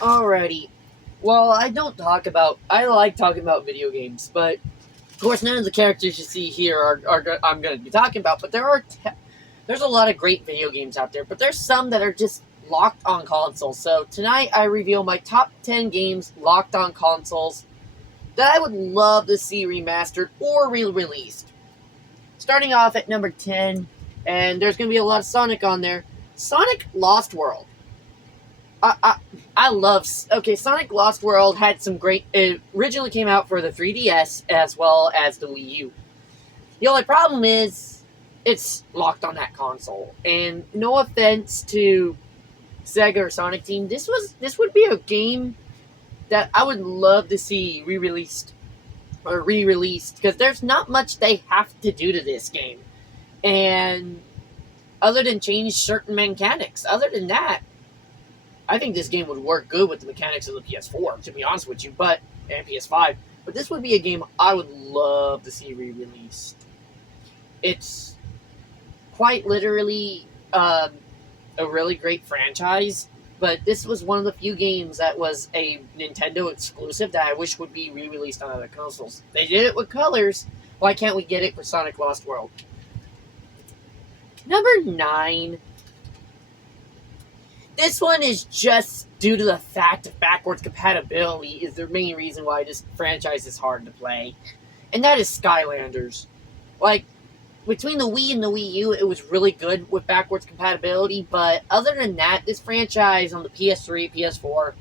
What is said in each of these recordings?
Alrighty. Well, I like talking about video games, but of course, none of the characters you see here I'm going to be talking about. But there's a lot of great video games out there, but there's some that are just locked on consoles. So tonight I reveal my top 10 games locked on consoles that I would love to see remastered or re-released. Starting off at number 10, and there's going to be a lot of Sonic on there. Sonic Lost World. I, I I love. Okay, Sonic Lost World had some great. It originally came out for the 3DS as well as the Wii U. The only problem is it's locked on that console. And no offense to Sega or Sonic Team, this would be a game that I would love to see re-released because there's not much they have to do to this game, and other than change certain mechanics. Other than that, I think this game would work good with the mechanics of the PS4, to be honest with you, and PS5. But this would be a game I would love to see re-released. It's quite literally a really great franchise, but this was one of the few games that was a Nintendo exclusive that I wish would be re-released on other consoles. They did it with Colors. Why can't we get it for Sonic Lost World? Number 9. This one is just due to the fact of backwards compatibility is the main reason why this franchise is hard to play. And that is Skylanders. Like, between the Wii and the Wii U, it was really good with backwards compatibility, but other than that, this franchise on the PS3, PS4,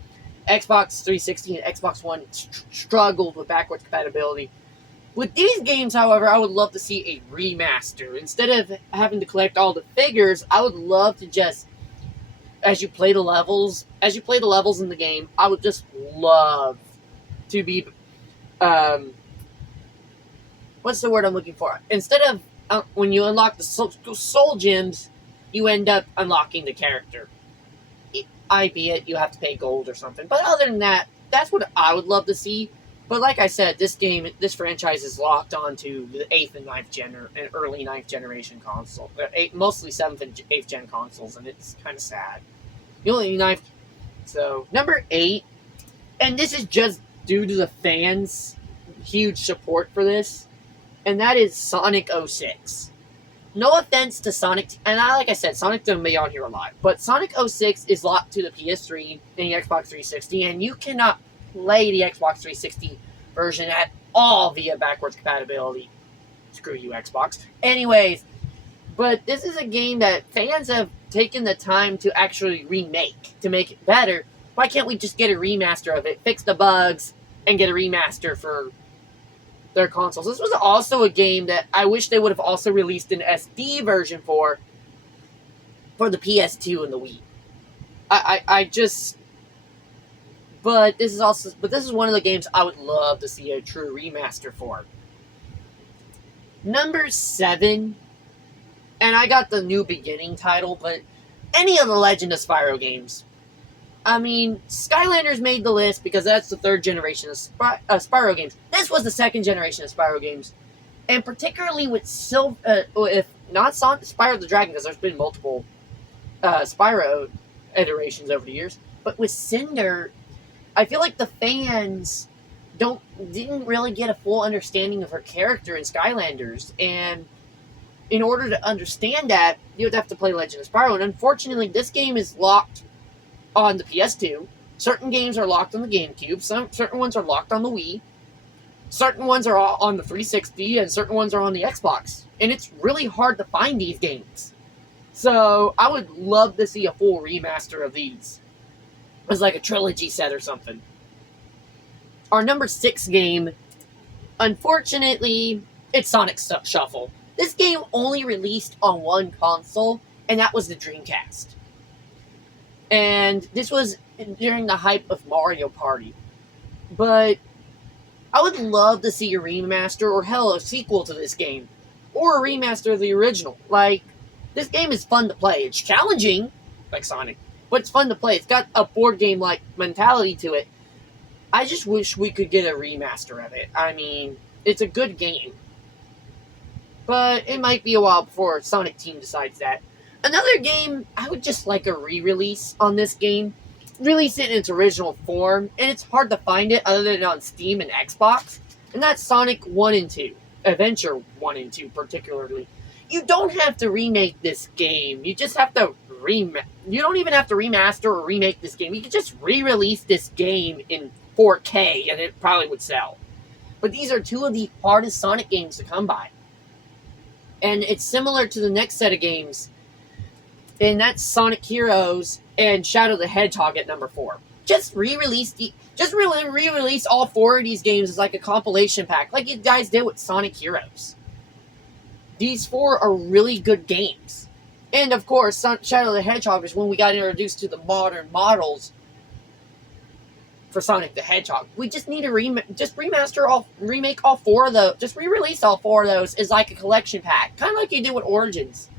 Xbox 360, and Xbox One struggled with backwards compatibility. With these games, however, I would love to see a remaster. Instead of having to collect all the figures, I would love to just, as you play the levels in the game, I would just love to be, what's the word I'm looking for? Instead of when you unlock the soul gems, you end up unlocking the character. Albeit you have to pay gold or something. But other than that, that's what I would love to see. But like I said, this franchise is locked onto the 8th and 9th gen, and early 9th generation console. Mostly 7th and 8th gen consoles, and it's kind of sad. The only 9th. So, number 8, and this is just due to the fans' huge support for this, and that is Sonic 06. No offense to Sonic, and like I said, Sonic don't be on here a lot, but Sonic 06 is locked to the PS3 and the Xbox 360, and you cannot play the Xbox 360 version at all via backwards compatibility. Screw you, Xbox. Anyways, but this is a game that fans have taken the time to actually remake, to make it better. Why can't we just get a remaster of it, fix the bugs, and get a remaster for their consoles? This was also a game that I wish they would have also released an SD version for the PS2 and the Wii. But this is one of the games I would love to see a true remaster for. Number 7, and I got the New Beginning title, but any of the Legend of Spyro games. I mean, Skylanders made the list because that's the 3rd generation of Spyro games. This was the 2nd generation of Spyro games. And particularly with if not Spyro the Dragon, because there's been multiple Spyro iterations over the years. But with Cinder, I feel like the fans didn't really get a full understanding of her character in Skylanders. And in order to understand that, you would have to play Legend of Spyro. And unfortunately, this game is locked on the PS2. Certain games are locked on the GameCube. Certain ones are locked on the Wii. Certain ones are on the 360, and certain ones are on the Xbox. And it's really hard to find these games. So I would love to see a full remaster of these. As like a trilogy set or something. Our number 6 game, unfortunately, it's Sonic Shuffle. This game only released on one console, and that was the Dreamcast. And this was during the hype of Mario Party. But I would love to see a remaster, or hell, a sequel to this game. Or a remaster of the original. Like, this game is fun to play. It's challenging, like Sonic, but it's fun to play. It's got a board game-like mentality to it. I just wish we could get a remaster of it. I mean, it's a good game. But it might be a while before Sonic Team decides that. Another game, I would just like a re-release on this game. release it in its original form, and it's hard to find it other than on Steam and Xbox, and that's Sonic 1 and 2. Adventure 1 and 2 particularly. You don't have to remake this game. You just have to you don't even have to remaster or remake this game. You can just re-release this game in 4K and it probably would sell. But these are two of the hardest Sonic games to come by. And it's similar to the next set of games, and that's Sonic Heroes and Shadow the Hedgehog at number 4. Just re-release all 4 of these games as like a compilation pack, like you guys did with Sonic Heroes. These 4 are really good games. And of course, Shadow the Hedgehog is when we got introduced to the modern models for Sonic the Hedgehog. We just need to remake all 4 of those, just re-release all 4 of those as like a collection pack, kind of like you did with Origins.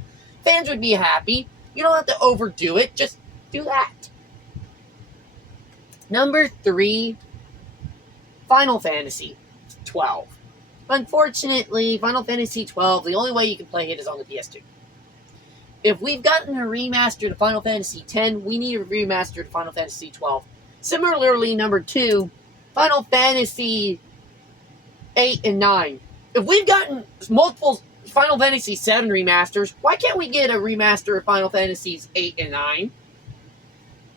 Fans would be happy. You don't have to overdo it, just do that. Number 3, Final Fantasy 12. Unfortunately, Final Fantasy 12, the only way you can play it is on the PS2. If we've gotten a remaster to Final Fantasy 10, we need a remaster to Final Fantasy 12. Similarly, number 2, Final Fantasy 8 and 9. If we've gotten multiple Final Fantasy 7 remasters, why can't we get a remaster of Final Fantasies 8 and 9?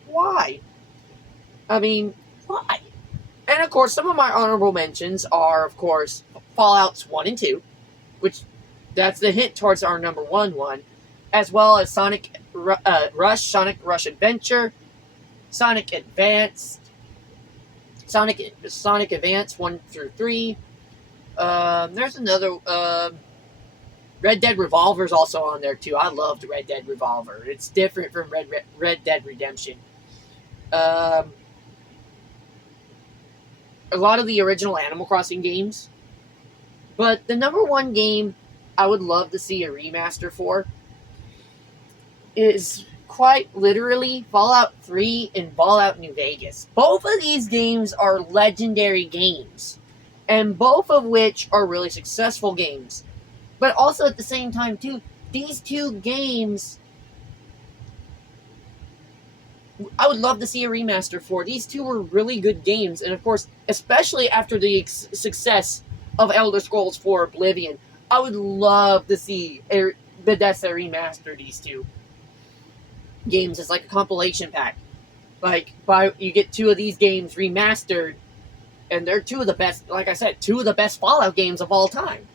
Why? I mean, why? And of course, some of my honorable mentions are, of course, Fallouts 1 and 2, which that's the hint towards our number 1 one, as well as Sonic Rush Adventure, Sonic Advance 1 through 3. There's another, Red Dead Revolver is also on there too. I loved Red Dead Revolver. It's different from Red Dead Redemption. A lot of the original Animal Crossing games. But the number 1 game I would love to see a remaster for is quite literally Fallout 3 and Fallout New Vegas. Both of these games are legendary games, and both of which are really successful games. But also at the same time, too, these 2 games I would love to see a remaster for. These 2 were really good games, and of course, especially after the success of Elder Scrolls 4 Oblivion, I would love to see Bethesda remaster these 2 games as like a compilation pack. Like, you get 2 of these games remastered, and they're 2 of the best, like I said, 2 of the best Fallout games of all time.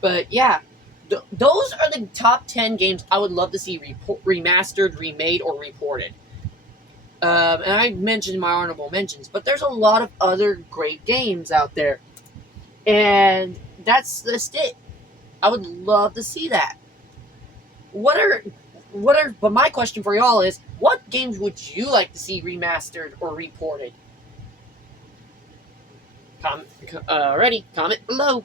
But yeah, those are the top 10 games I would love to see remastered, remade, or reported. And I mentioned my honorable mentions, but there's a lot of other great games out there. And that's just it. I would love to see that. But my question for y'all is, what games would you like to see remastered or reported? Comment below.